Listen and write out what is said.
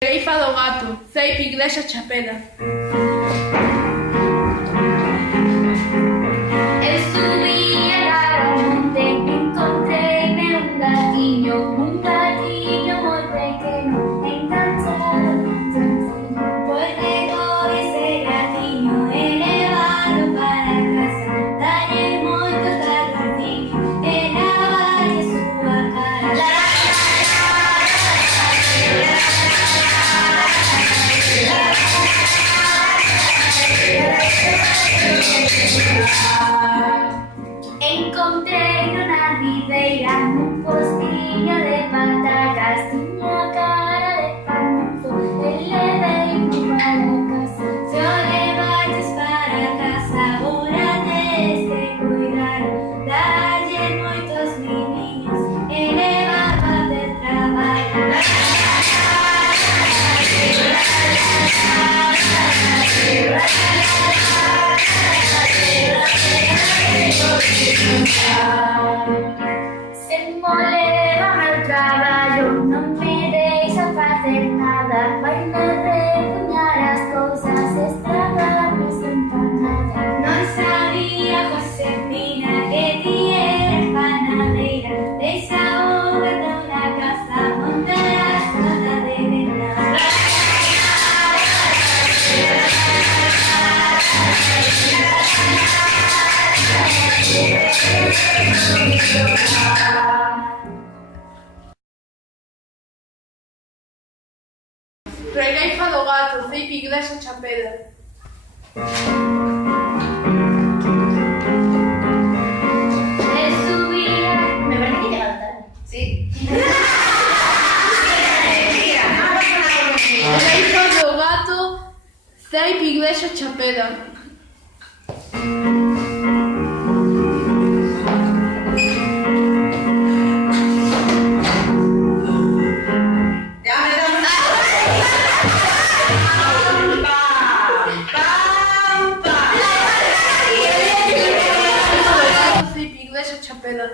Reifa do Gato, Ceipe, Igrexa, Chapela. Eu subi a monte, encontrei-me um gatinho muy pequeno, enganchado. Pues llegó ese gatinho e levaron para casa, darle moitos calorciños e lavalle súa cara. Encontrei na videira un postillo de patatas, tiña cara de panzo, e levei para casa. Se o levaches para casa, agora tes que cuidar, darlle moitos mimiños e levar de traballar. Se moleva meu traballo, non me deixa facer nada, vai me repuñar as cousas, estragar mis empanadas. Non sabía, Josefina, que ti eres panadeira, deixa o gato na casa, montarás nada de verdade. Reifa do Gato, Ceipe, Igrexa, Chapela. Me parece que te va a gustar. Sí. Reifa do Gato, Ceipe, Igrexa, Chapela. Ceipe, Igrexa, Chapela.